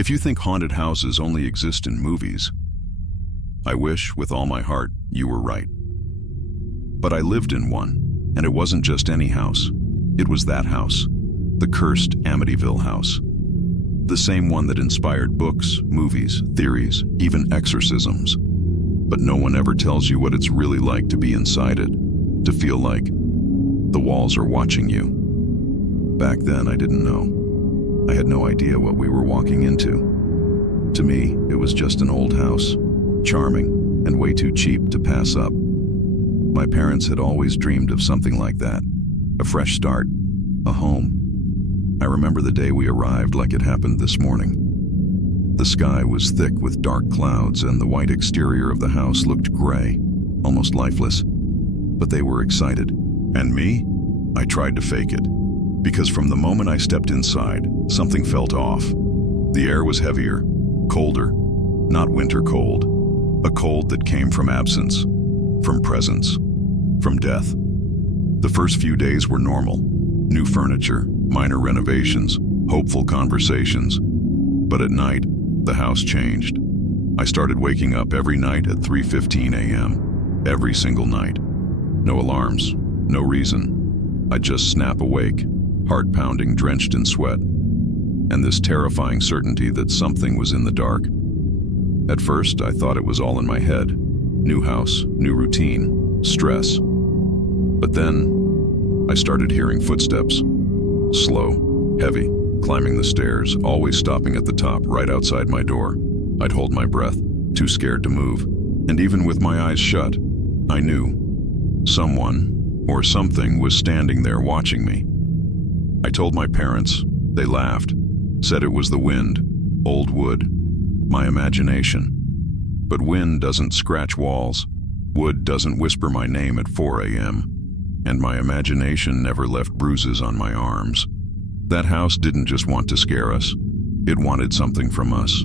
If you think haunted houses only exist in movies, I wish, with all my heart, you were right. But I lived in one, and it wasn't just any house. It was that house, the cursed Amityville house. The same one that inspired books, movies, theories, even exorcisms. But no one ever tells you what it's really like to be inside it, to feel like the walls are watching you. Back then, I didn't know. I had no idea what we were walking into. To me, it was just an old house, charming and way too cheap to pass up. My parents had always dreamed of something like that, a fresh start, a home. I remember the day we arrived like it happened this morning. The sky was thick with dark clouds and the white exterior of the house looked gray, almost lifeless. But they were excited. And me? I tried to fake it. Because from the moment I stepped inside, something felt off. The air was heavier, colder, not winter cold, a cold that came from absence, from presence, from death. The first few days were normal. New furniture, minor renovations, hopeful conversations. But at night, the house changed. I started waking up every night at 3:15 a.m., every single night. No alarms, no reason. I'd just snap awake, heart pounding, drenched in sweat, and this terrifying certainty that something was in the dark. At first, I thought it was all in my head. New house, new routine, stress. But then, I started hearing footsteps. Slow, heavy, climbing the stairs, always stopping at the top, right outside my door. I'd hold my breath, too scared to move. And even with my eyes shut, I knew someone or something was standing there watching me. I told my parents. They laughed, said it was the wind, old wood, my imagination. But wind doesn't scratch walls, wood doesn't whisper my name at 4 a.m., and my imagination never left bruises on my arms. That house didn't just want to scare us, it wanted something from us.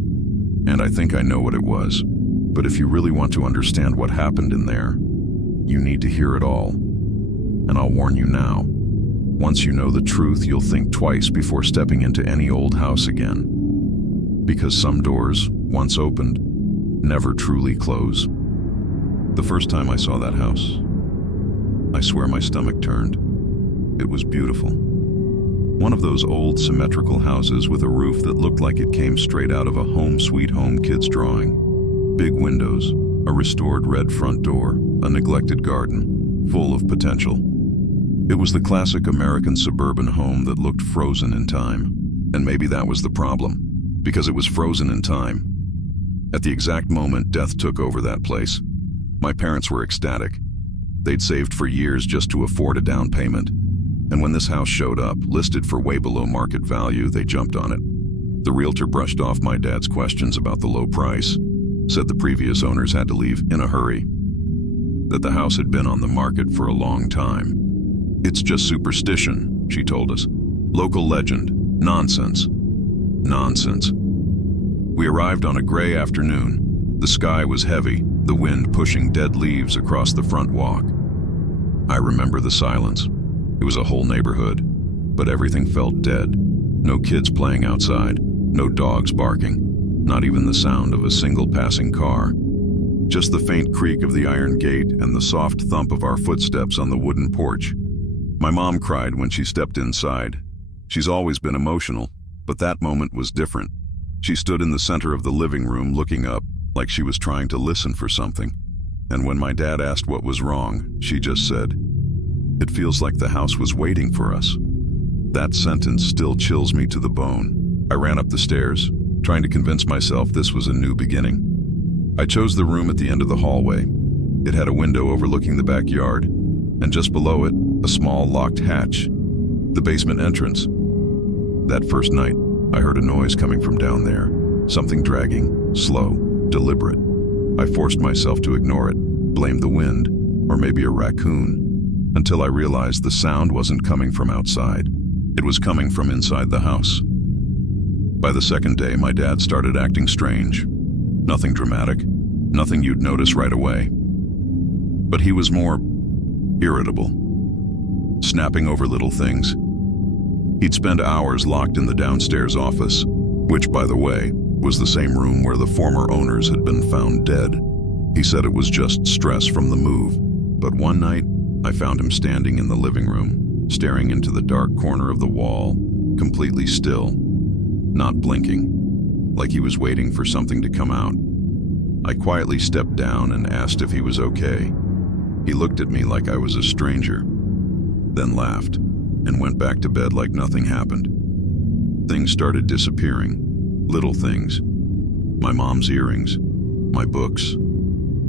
And I think I know what it was. But if you really want to understand what happened in there, you need to hear it all. And I'll warn you now. Once you know the truth, you'll think twice before stepping into any old house again. Because some doors, once opened, never truly close. The first time I saw that house, I swear my stomach turned. It was beautiful. One of those old symmetrical houses with a roof that looked like it came straight out of a Home Sweet Home kid's drawing. Big windows, a restored red front door, a neglected garden, full of potential. It was the classic American suburban home that looked frozen in time. And maybe that was the problem, because it was frozen in time. At the exact moment death took over that place, my parents were ecstatic. They'd saved for years just to afford a down payment. And when this house showed up, listed for way below market value, they jumped on it. The realtor brushed off my dad's questions about the low price, said the previous owners had to leave in a hurry, that the house had been on the market for a long time. It's just superstition, she told us. Local legend. Nonsense. Nonsense. We arrived on a gray afternoon. The sky was heavy, the wind pushing dead leaves across the front walk. I remember the silence. It was a whole neighborhood, but everything felt dead. No kids playing outside, no dogs barking, not even the sound of a single passing car. Just the faint creak of the iron gate and the soft thump of our footsteps on the wooden porch. My mom cried when she stepped inside. She's always been emotional, but that moment was different. She stood in the center of the living room looking up, like she was trying to listen for something. And when my dad asked what was wrong, she just said, "It feels like the house was waiting for us." That sentence still chills me to the bone. I ran up the stairs, trying to convince myself this was a new beginning. I chose the room at the end of the hallway. It had a window overlooking the backyard, and just below it, a small locked hatch, the basement entrance. That first night, I heard a noise coming from down there, something dragging, slow, deliberate. I forced myself to ignore it, blame the wind, or maybe a raccoon, until I realized the sound wasn't coming from outside. It was coming from inside the house. By the second day, my dad started acting strange. Nothing dramatic, nothing you'd notice right away. But he was more irritable, snapping over little things. He'd spend hours locked in the downstairs office, which, by the way, was the same room where the former owners had been found dead. He said it was just stress from the move, but one night I found him standing in the living room, staring into the dark corner of the wall, completely still, not blinking, like he was waiting for something to come out. I quietly stepped down and asked if he was okay. He looked at me like I was a stranger, then laughed and went back to bed like nothing happened. Things started disappearing, little things. My mom's earrings, my books,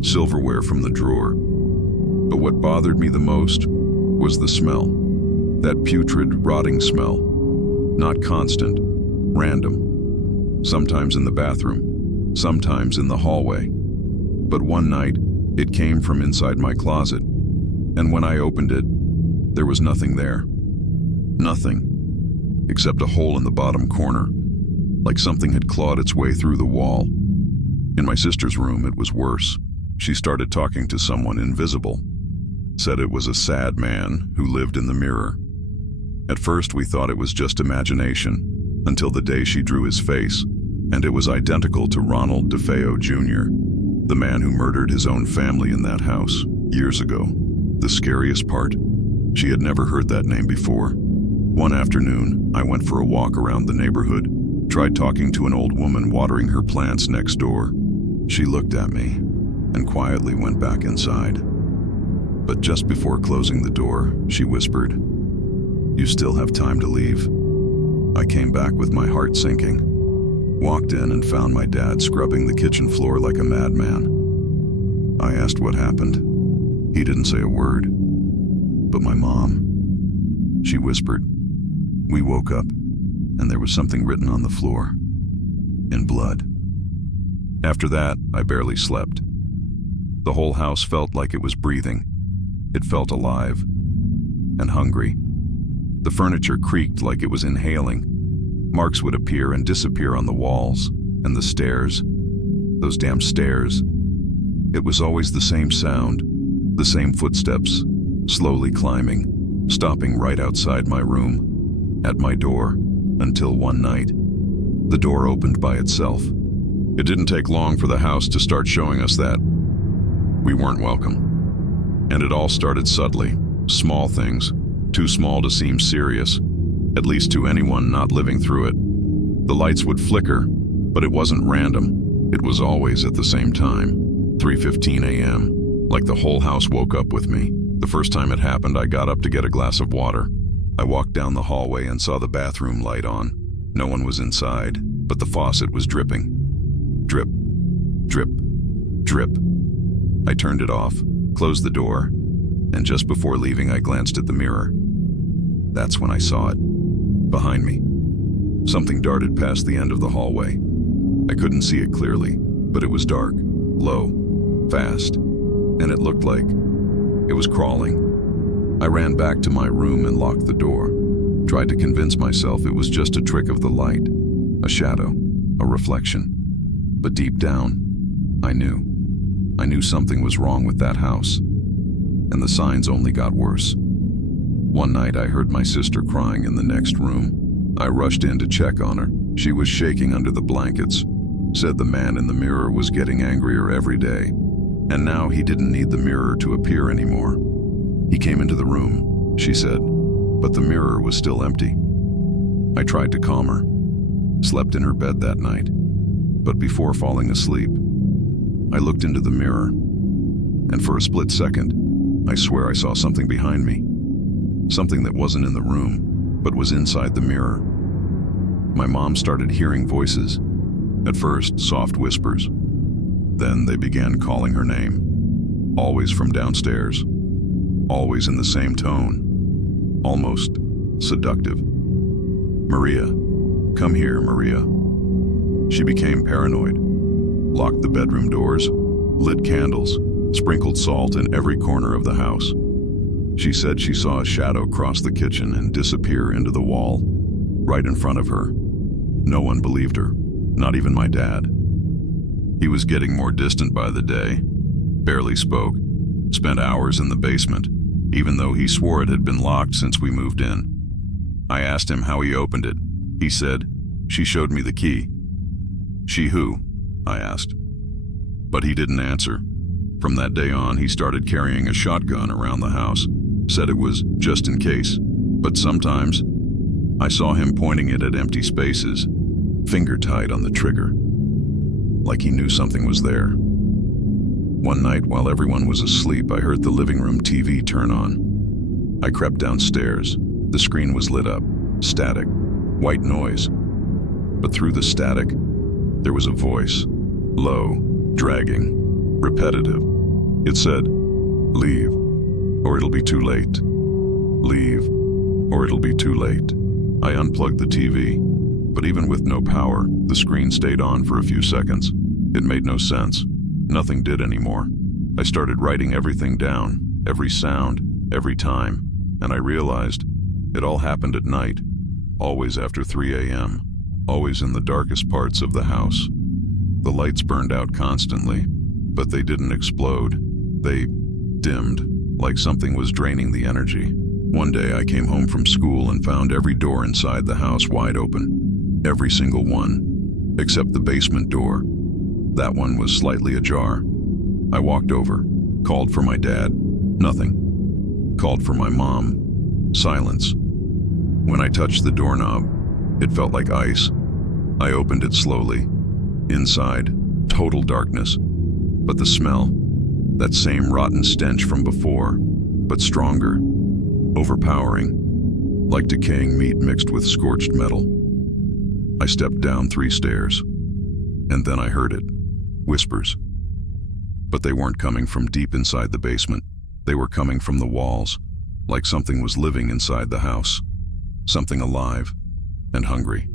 silverware from the drawer. But what bothered me the most was the smell, that putrid, rotting smell. Not constant, random. Sometimes in the bathroom, sometimes in the hallway. But one night, it came from inside my closet, and when I opened it, there was nothing there. Nothing, except a hole in the bottom corner, like something had clawed its way through the wall. In my sister's room, it was worse. She started talking to someone invisible. Said it was a sad man who lived in the mirror. At first, we thought it was just imagination, until the day she drew his face, and it was identical to Ronald DeFeo Jr., the man who murdered his own family in that house years ago. The scariest part, she had never heard that name before. One afternoon, I went for a walk around the neighborhood, tried talking to an old woman watering her plants next door. She looked at me and quietly went back inside. But just before closing the door, she whispered, "You still have time to leave." I came back with my heart sinking, walked in and found my dad scrubbing the kitchen floor like a madman. I asked what happened. He didn't say a word. But my mom, she whispered. We woke up, and there was something written on the floor, in blood. After that, I barely slept. The whole house felt like it was breathing. It felt alive and hungry. The furniture creaked like it was inhaling. Marks would appear and disappear on the walls, and the stairs, those damn stairs. It was always the same sound, the same footsteps, slowly climbing, stopping right outside my room, at my door, until one night, the door opened by itself. It didn't take long for the house to start showing us that we weren't welcome. And it all started subtly, small things, too small to seem serious, at least to anyone not living through it. The lights would flicker, but it wasn't random. It was always at the same time, 3:15 a.m., like the whole house woke up with me. The first time it happened, I got up to get a glass of water. I walked down the hallway and saw the bathroom light on. No one was inside, but the faucet was dripping. Drip, drip, drip. I turned it off, closed the door, and just before leaving, I glanced at the mirror. That's when I saw it. Behind me. Something darted past the end of the hallway. I couldn't see it clearly, but it was dark, low, fast, and it looked like it was crawling. I ran back to my room and locked the door. Tried to convince myself it was just a trick of the light, a shadow, a reflection. But deep down, I knew. I knew something was wrong with that house, and the signs only got worse. One night I heard my sister crying in the next room. I rushed in to check on her. She was shaking under the blankets. Said the man in the mirror was getting angrier every day, and now he didn't need the mirror to appear anymore. He came into the room, she said, but the mirror was still empty. I tried to calm her. Slept in her bed that night, but before falling asleep, I looked into the mirror, and for a split second, I swear I saw something behind me. Something that wasn't in the room, but was inside the mirror. My mom started hearing voices. At first, soft whispers. Then they began calling her name. Always from downstairs. Always in the same tone. Almost seductive. Maria. Come here, Maria. She became paranoid. Locked the bedroom doors, lit candles, sprinkled salt in every corner of the house. She said she saw a shadow cross the kitchen and disappear into the wall, right in front of her. No one believed her, not even my dad. He was getting more distant by the day, barely spoke, spent hours in the basement, even though he swore it had been locked since we moved in. I asked him how he opened it. He said, "She showed me the key." "She who?" I asked. But he didn't answer. From that day on, he started carrying a shotgun around the house. Said it was just in case. But sometimes, I saw him pointing it at empty spaces, finger tight on the trigger, like he knew something was there. One night, while everyone was asleep, I heard the living room TV turn on. I crept downstairs. The screen was lit up, static, white noise. But through the static, there was a voice, low, dragging, repetitive. It said, "Leave, or it'll be too late. Leave, or it'll be too late." I unplugged the TV, but even with no power, the screen stayed on for a few seconds. It made no sense. Nothing did anymore. I started writing everything down, every sound, every time, and I realized it all happened at night, always after 3 a.m., always in the darkest parts of the house. The lights burned out constantly, but they didn't explode. They dimmed, like something was draining the energy. One day I came home from school and found every door inside the house wide open. Every single one, except the basement door. That one was slightly ajar. I walked over, called for my dad. Nothing. Called for my mom. Silence. When I touched the doorknob, it felt like ice. I opened it slowly. Inside, total darkness. But the smell, that same rotten stench from before, but stronger, overpowering, like decaying meat mixed with scorched metal. I stepped down 3 stairs, and then I heard it. Whispers. But they weren't coming from deep inside the basement. They were coming from the walls, like something was living inside the house. Something alive and hungry.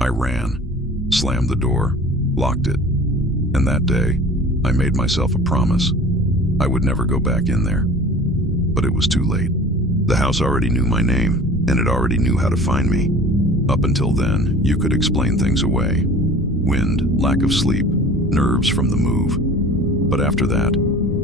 I ran, slammed the door, locked it. And that day, I made myself a promise. I would never go back in there. But it was too late. The house already knew my name, and it already knew how to find me. Up until then, you could explain things away. Wind, lack of sleep, nerves from the move. But after that,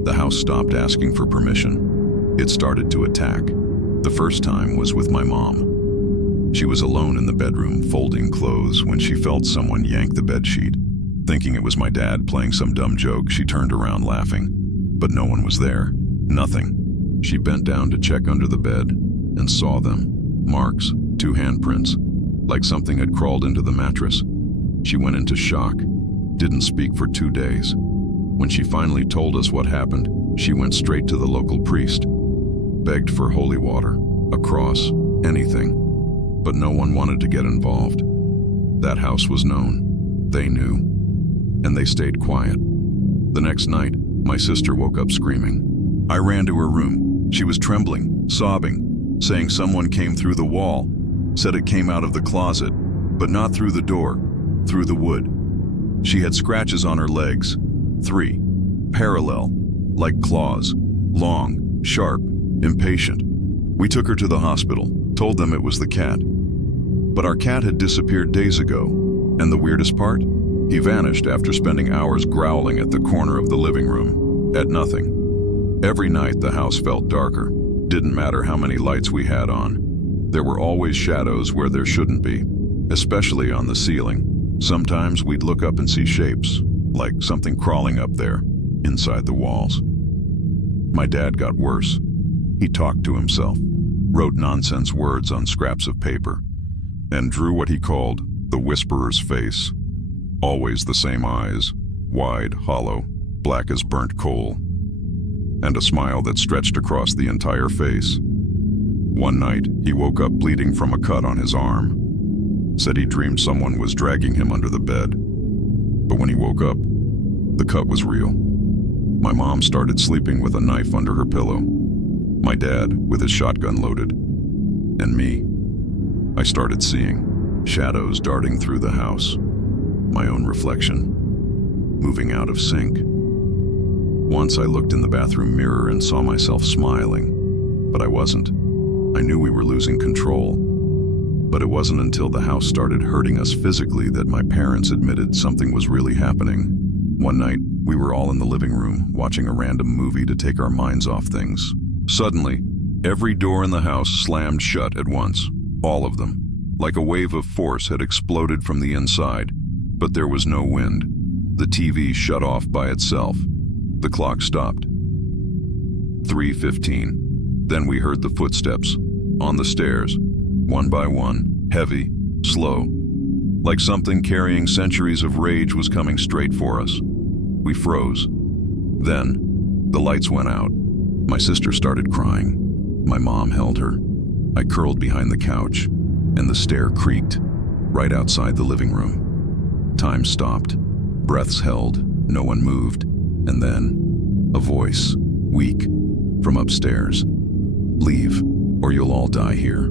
the house stopped asking for permission. It started to attack. The first time was with my mom. She was alone in the bedroom, folding clothes, when she felt someone yank the bedsheet. Thinking it was my dad playing some dumb joke, she turned around laughing. But no one was there. Nothing. She bent down to check under the bed and saw them. Marks, 2 handprints, like something had crawled into the mattress. She went into shock, didn't speak for 2 days. When she finally told us what happened, she went straight to the local priest, begged for holy water, a cross, anything. But no one wanted to get involved. That house was known. They knew. And they stayed quiet. The next night, my sister woke up screaming. I ran to her room. She was trembling, sobbing, saying someone came through the wall, said it came out of the closet, but not through the door, through the wood. She had scratches on her legs, 3, parallel, like claws, long, sharp, impatient. We took her to the hospital, told them it was the cat. But our cat had disappeared days ago, and the weirdest part? He vanished after spending hours growling at the corner of the living room, at nothing. Every night the house felt darker. Didn't matter how many lights we had on. There were always shadows where there shouldn't be, especially on the ceiling. Sometimes we'd look up and see shapes, like something crawling up there, inside the walls. My dad got worse. He talked to himself, wrote nonsense words on scraps of paper, and drew what he called the whisperer's face. Always the same eyes, wide, hollow, black as burnt coal, and a smile that stretched across the entire face. One night, he woke up bleeding from a cut on his arm. Said he dreamed someone was dragging him under the bed. But when he woke up, the cut was real. My mom started sleeping with a knife under her pillow. My dad with his shotgun loaded. And me. I started seeing shadows darting through the house. My own reflection, moving out of sync. Once I looked in the bathroom mirror and saw myself smiling, but I wasn't. I knew we were losing control. But it wasn't until the house started hurting us physically that my parents admitted something was really happening. One night, we were all in the living room, watching a random movie to take our minds off things. Suddenly, every door in the house slammed shut at once. All of them. Like a wave of force had exploded from the inside. But there was no wind. The TV shut off by itself. The clock stopped. 3:15. Then we heard the footsteps on the stairs, one by one, heavy, slow, like something carrying centuries of rage was coming straight for us. We froze. Then, the lights went out. My sister started crying. My mom held her. I curled behind the couch, and the stair creaked, right outside the living room. Time stopped. Breaths held. No one moved. And then, a voice, weak, from upstairs. "Leave, or you'll all die here."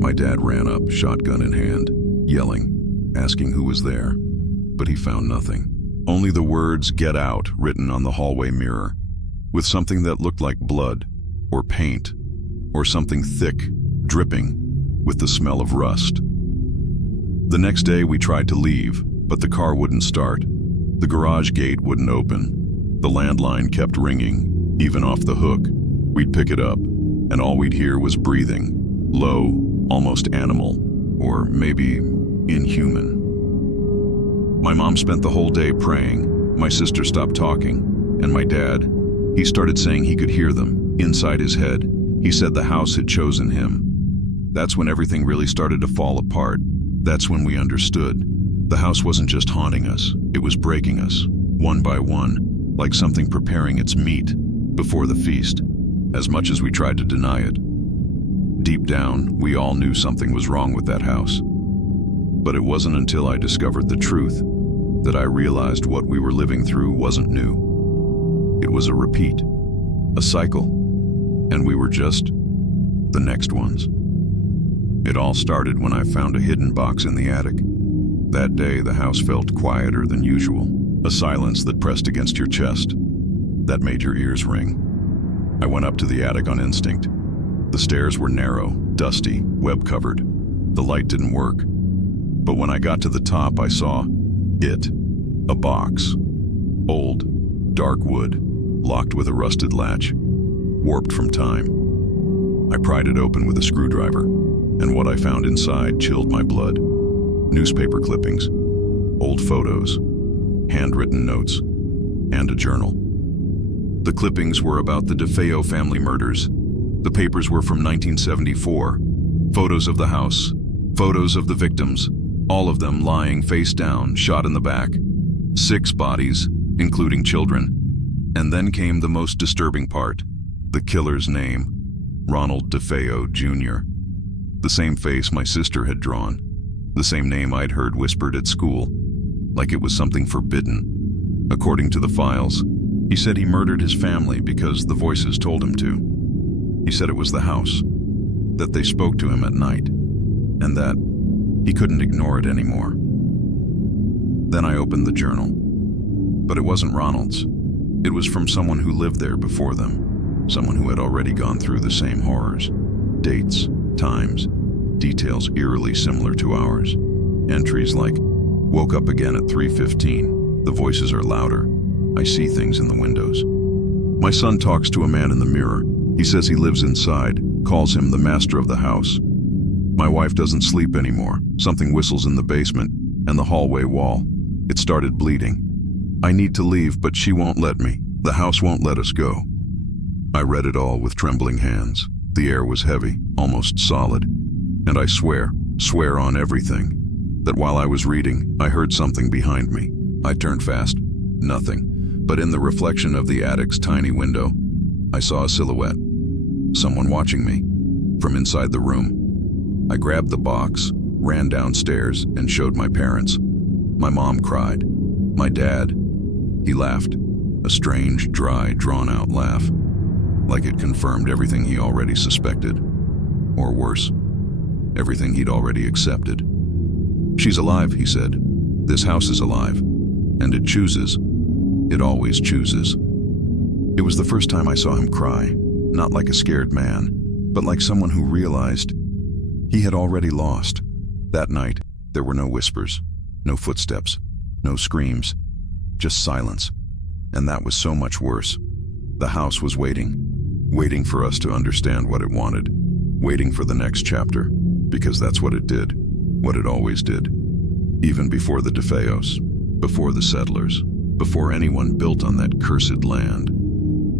My dad ran up, shotgun in hand, yelling, asking who was there, but he found nothing. Only the words "Get out" written on the hallway mirror, with something that looked like blood, or paint, or something thick, dripping, with the smell of rust. The next day we tried to leave, but the car wouldn't start. The garage gate wouldn't open. The landline kept ringing, even off the hook. We'd pick it up, and all we'd hear was breathing, low, almost animal, or maybe inhuman. My mom spent the whole day praying. My sister stopped talking, and my dad, he started saying he could hear them, inside his head. He said the house had chosen him. That's when everything really started to fall apart. That's when we understood. The house wasn't just haunting us, it was breaking us, one by one, like something preparing its meat before the feast, as much as we tried to deny it. Deep down, we all knew something was wrong with that house. But it wasn't until I discovered the truth that I realized what we were living through wasn't new. It was a repeat, a cycle, and we were just the next ones. It all started when I found a hidden box in the attic. That day, the house felt quieter than usual, a silence that pressed against your chest, that made your ears ring. I went up to the attic on instinct. The stairs were narrow, dusty, web-covered. The light didn't work. But when I got to the top, I saw it, a box. Old, dark wood, locked with a rusted latch, warped from time. I pried it open with a screwdriver, and what I found inside chilled my blood. Newspaper clippings, old photos, handwritten notes, and a journal. The clippings were about the DeFeo family murders. The papers were from 1974. Photos of the house, photos of the victims, all of them lying face down, shot in the back. 6 bodies, including children. And then came the most disturbing part, the killer's name, Ronald DeFeo Jr. The same face my sister had drawn, the same name I'd heard whispered at school, like it was something forbidden. According to the files, he said he murdered his family because the voices told him to. He said it was the house, that they spoke to him at night, and that he couldn't ignore it anymore. Then I opened the journal, but it wasn't Ronald's. It was from someone who lived there before them, someone who had already gone through the same horrors. Dates, times, details eerily similar to ours. Entries like, woke up again at 3:15. The voices are louder. I see things in the windows. My son talks to a man in the mirror. He says he lives inside, calls him the master of the house. My wife doesn't sleep anymore. Something whistles in the basement and the hallway wall. It started bleeding. I need to leave, but she won't let me. The house won't let us go. I read it all with trembling hands. The air was heavy, almost solid. And I swear on everything, that while I was reading, I heard something behind me. I turned fast. Nothing. But in the reflection of the attic's tiny window, I saw a silhouette. Someone watching me, from inside the room. I grabbed the box, ran downstairs, and showed my parents. My mom cried. My dad, he laughed. A strange, dry, drawn-out laugh. Like it confirmed everything he already suspected. Or worse, everything he'd already accepted. She's alive, he said. This house is alive. And it chooses. It always chooses. It was the first time I saw him cry, not like a scared man, but like someone who realized he had already lost. That night, there were no whispers, no footsteps, no screams, just silence. And that was so much worse. The house was waiting for us to understand what it wanted, waiting for the next chapter, because that's what it did, what it always did. Even before the DeFeos, before the settlers, before anyone built on that cursed land.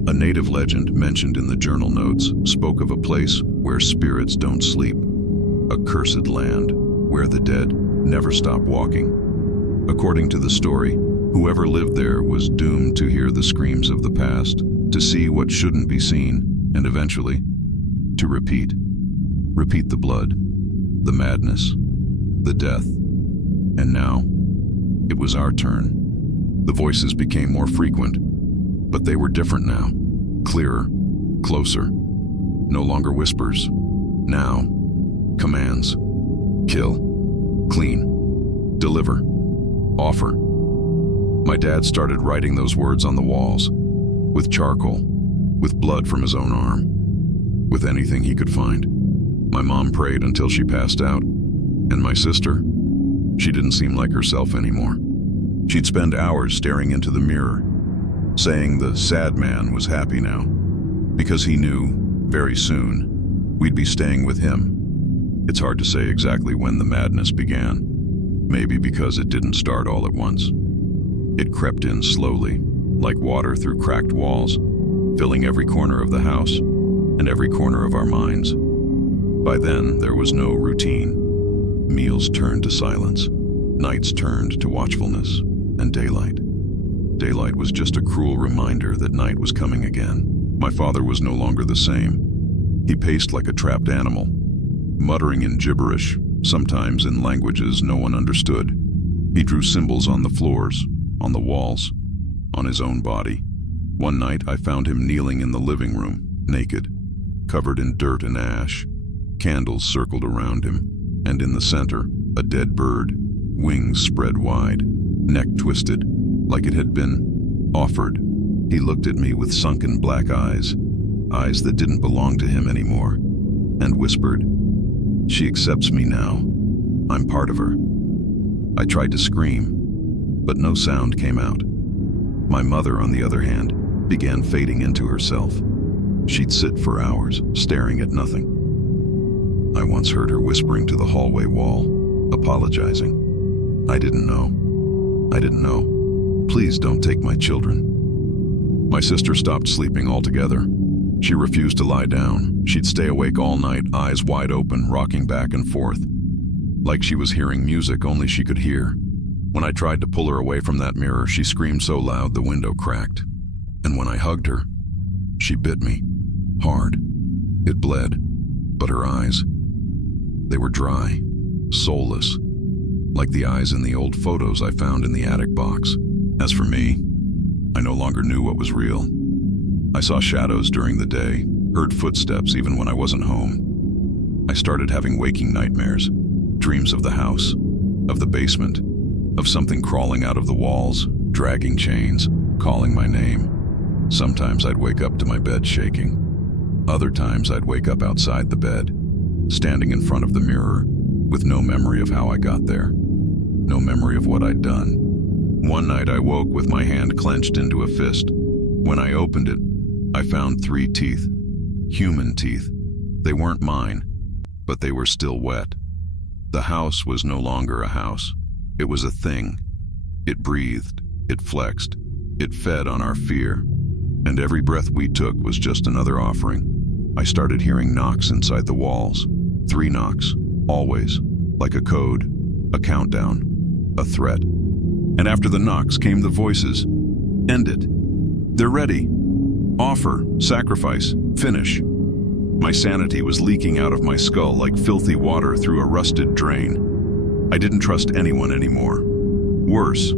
A native legend mentioned in the journal notes spoke of a place where spirits don't sleep, a cursed land where the dead never stop walking. According to the story, whoever lived there was doomed to hear the screams of the past, to see what shouldn't be seen, and eventually, to repeat. Repeat the blood, the madness, the death. And now, it was our turn. The voices became more frequent, but they were different now. Clearer, closer. No longer whispers. Now, commands. Kill, clean, deliver, offer. My dad started writing those words on the walls, with charcoal, with blood from his own arm, with anything he could find. My mom prayed until she passed out, and my sister, she didn't seem like herself anymore. She'd spend hours staring into the mirror, saying the sad man was happy now, because he knew, very soon, we'd be staying with him. It's hard to say exactly when the madness began, maybe because it didn't start all at once. It crept in slowly, like water through cracked walls, filling every corner of the house and every corner of our minds. By then, there was no routine. Meals turned to silence, nights turned to watchfulness, and daylight. Daylight was just a cruel reminder that night was coming again. My father was no longer the same. He paced like a trapped animal, muttering in gibberish, sometimes in languages no one understood. He drew symbols on the floors, on the walls, on his own body. One night I found him kneeling in the living room, naked, covered in dirt and ash. Candles circled around him, and in the center, a dead bird, wings spread wide, neck twisted, like it had been offered. He looked at me with sunken black eyes, eyes that didn't belong to him anymore, and whispered, "She accepts me now. I'm part of her." I tried to scream, but no sound came out. My mother, on the other hand, began fading into herself. She'd sit for hours, staring at nothing. I once heard her whispering to the hallway wall, apologizing. I didn't know. Please don't take my children." My sister stopped sleeping altogether. She refused to lie down. She'd stay awake all night, eyes wide open, rocking back and forth, like she was hearing music only she could hear. When I tried to pull her away from that mirror, she screamed so loud the window cracked. And when I hugged her, she bit me, hard. It bled, but her eyes, they were dry, soulless, like the eyes in the old photos I found in the attic box. As for me, I no longer knew what was real. I saw shadows during the day, heard footsteps even when I wasn't home. I started having waking nightmares, dreams of the house, of the basement, of something crawling out of the walls, dragging chains, calling my name. Sometimes I'd wake up to my bed shaking. Other times I'd wake up outside the bed, standing in front of the mirror, with no memory of how I got there, no memory of what I'd done. One night I woke with my hand clenched into a fist. When I opened it, I found 3 teeth, human teeth. They weren't mine, but they were still wet. The house was no longer a house. It was a thing. It breathed, it flexed, it fed on our fear. And every breath we took was just another offering. I started hearing knocks inside the walls. 3 knocks, always, like a code, a countdown, a threat. And after the knocks came the voices. End it. They're ready. Offer, sacrifice, finish. My sanity was leaking out of my skull like filthy water through a rusted drain. I didn't trust anyone anymore. Worse,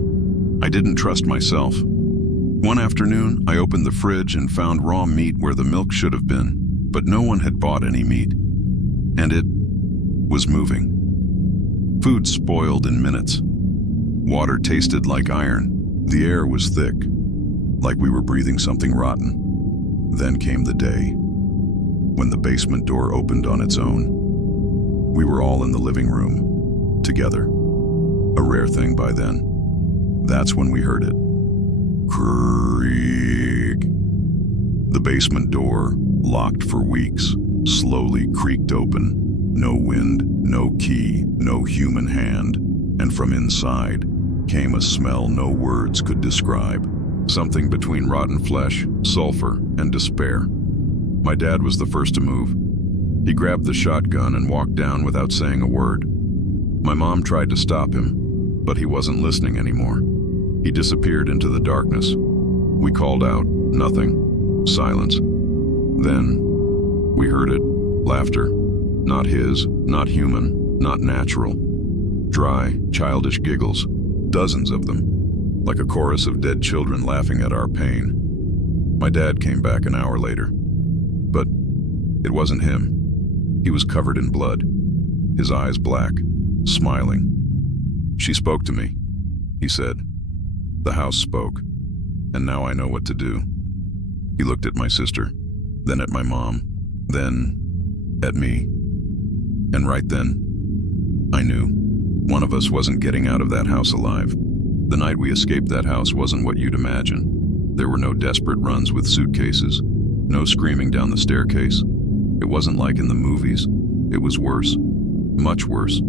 I didn't trust myself. One afternoon, I opened the fridge and found raw meat where the milk should have been, but no one had bought any meat. And it was moving. Food spoiled in minutes. Water tasted like iron. The air was thick, like we were breathing something rotten. Then came the day when the basement door opened on its own. We were all in the living room, together. A rare thing by then. That's when we heard it. Creak. The basement door, locked for weeks, slowly creaked open. No wind, no key, no human hand. and from inside came a smell no words could describe. Something between rotten flesh, sulfur, and despair. My dad was the first to move. He grabbed the shotgun and walked down without saying a word. My mom tried to stop him, but he wasn't listening anymore. He disappeared into the darkness. We called out, nothing, silence. Then, we heard it, laughter. Not his, not human, not natural. Dry, childish giggles, dozens of them, like a chorus of dead children laughing at our pain. My dad came back an hour later, but it wasn't him. He was covered in blood, his eyes black, smiling. "She spoke to me," he said. "The house spoke, and now I know what to do." He looked at my sister, then at my mom, then at me. And right then, I knew. One of us wasn't getting out of that house alive. The night we escaped that house wasn't what you'd imagine. There were no desperate runs with suitcases, no screaming down the staircase. It wasn't like in the movies. It was worse, much worse,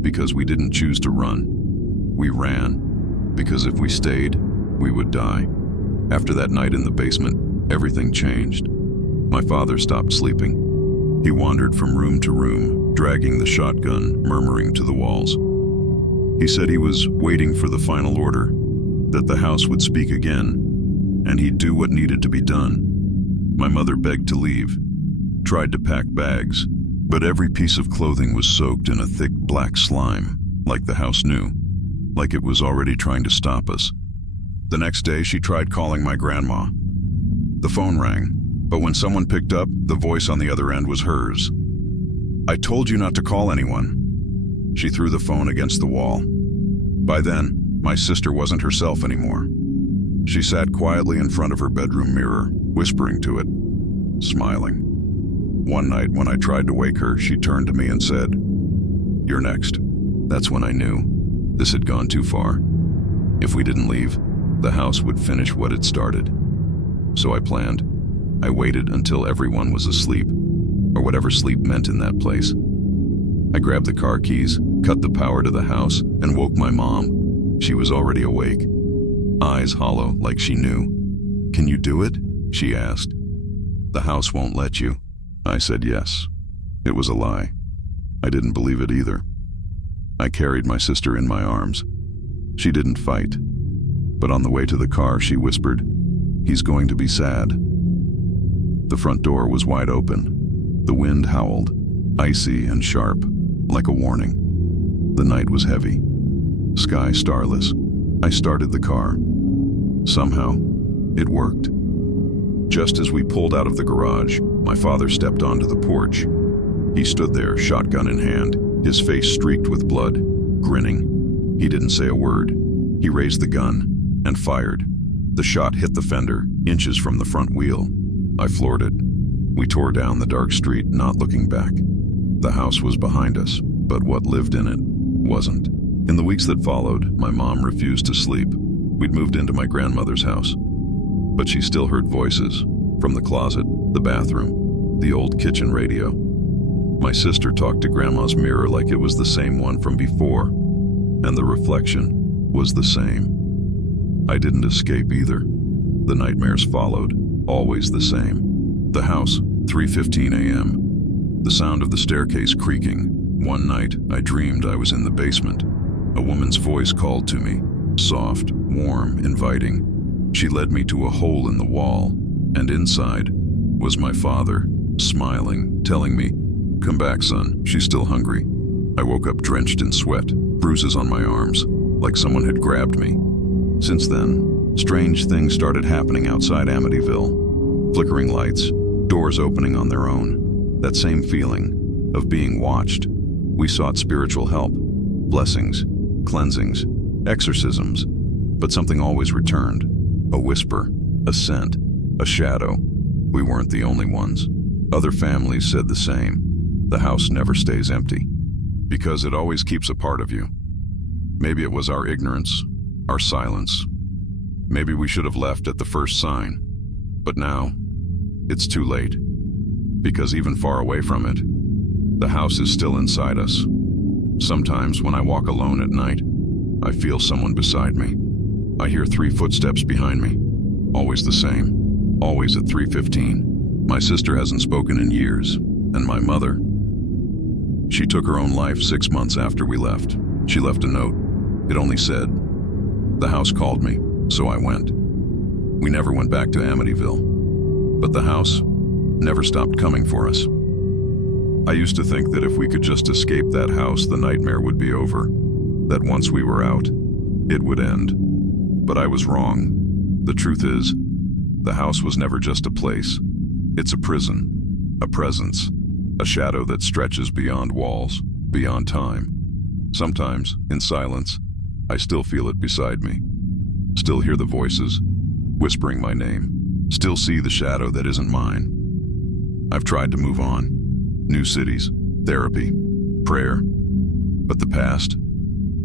because we didn't choose to run. We ran, because if we stayed, we would die. After that night in the basement, everything changed. My father stopped sleeping. He wandered from room to room, dragging the shotgun, murmuring to the walls. He said he was waiting for the final order, that the house would speak again, and he'd do what needed to be done. My mother begged to leave, tried to pack bags, but every piece of clothing was soaked in a thick black slime, like the house knew, like it was already trying to stop us. The next day, she tried calling my grandma. The phone rang, but when someone picked up, the voice on the other end was hers. "I told you not to call anyone." She threw the phone against the wall. By then, my sister wasn't herself anymore. She sat quietly in front of her bedroom mirror, whispering to it, smiling. One night when I tried to wake her, she turned to me and said, "You're next." That's when I knew this had gone too far. If we didn't leave, the house would finish what it started. So I planned. I waited until everyone was asleep, or whatever sleep meant in that place. I grabbed the car keys, cut the power to the house, and woke my mom. She was already awake, eyes hollow like she knew. "Can you do it?" she asked. "The house won't let you." I said yes. It was a lie. I didn't believe it either. I carried my sister in my arms. She didn't fight, but on the way to the car she whispered, "He's going to be sad." The front door was wide open. The wind howled, icy and sharp, like a warning. The night was heavy, sky starless. I started the car. Somehow, it worked. Just as we pulled out of the garage, my father stepped onto the porch. He stood there, shotgun in hand, his face streaked with blood, grinning. He didn't say a word. He raised the gun and fired. The shot hit the fender, inches from the front wheel. I floored it. We tore down the dark street, not looking back. The house was behind us, but what lived in it wasn't. In the weeks that followed, my mom refused to sleep. We'd moved into my grandmother's house, but she still heard voices from the closet, the bathroom, the old kitchen radio. My sister talked to Grandma's mirror like it was the same one from before, and the reflection was the same. I didn't escape either. The nightmares followed, always the same. The house, 3:15 a.m. The sound of the staircase creaking. One night, I dreamed I was in the basement. A woman's voice called to me, soft, warm, inviting. She led me to a hole in the wall, and inside was my father, smiling, telling me, "Come back, son, she's still hungry." I woke up drenched in sweat, bruises on my arms, like someone had grabbed me. Since then, strange things started happening outside Amityville. Flickering lights, doors opening on their own. That same feeling of being watched. We sought spiritual help, blessings, cleansings, exorcisms, but something always returned. A whisper, a scent, a shadow. We weren't the only ones. Other families said the same. The house never stays empty, because it always keeps a part of you. Maybe it was our ignorance, our silence. Maybe we should have left at the first sign. But now, it's too late. Because even far away from it, the house is still inside us. Sometimes when I walk alone at night, I feel someone beside me. I hear 3 footsteps behind me. Always the same. Always at 3:15. My sister hasn't spoken in years. And my mother? She took her own life 6 months after we left. She left a note. It only said, "The house called me, so I went." We never went back to Amityville. But the house never stopped coming for us. I used to think that if we could just escape that house, the nightmare would be over. That once we were out, it would end. But I was wrong. The truth is, the house was never just a place. It's a prison, a presence, a shadow that stretches beyond walls, beyond time. Sometimes, in silence, I still feel it beside me. Still hear the voices, whispering my name. Still see the shadow that isn't mine. I've tried to move on. New cities, therapy, prayer. But the past,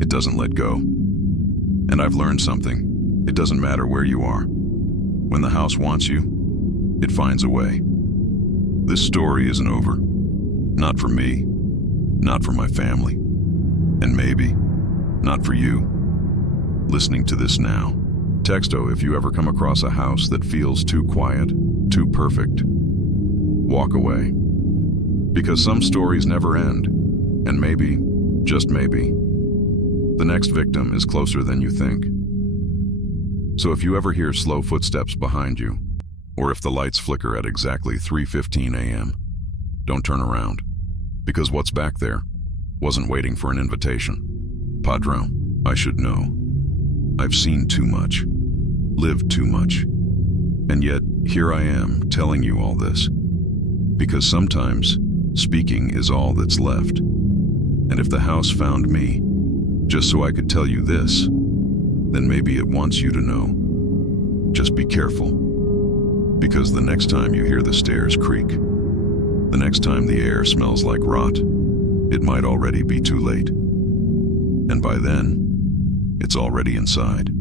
it doesn't let go. And I've learned something. It doesn't matter where you are. When the house wants you, it finds a way. This story isn't over. Not for me, not for my family, and maybe not for you. Listening to this now. Texto if you ever come across a house that feels too quiet, too perfect. Walk away. Because some stories never end, and maybe, just maybe, the next victim is closer than you think. So if you ever hear slow footsteps behind you, or if the lights flicker at exactly 3:15 a.m., don't turn around, because what's back there wasn't waiting for an invitation. Padre, I should know. I've seen too much, lived too much, and yet here I am telling you all this, because sometimes speaking is all that's left. And if the house found me, just so I could tell you this, then maybe it wants you to know. Just be careful. Because the next time you hear the stairs creak, the next time the air smells like rot, it might already be too late. And by then, it's already inside.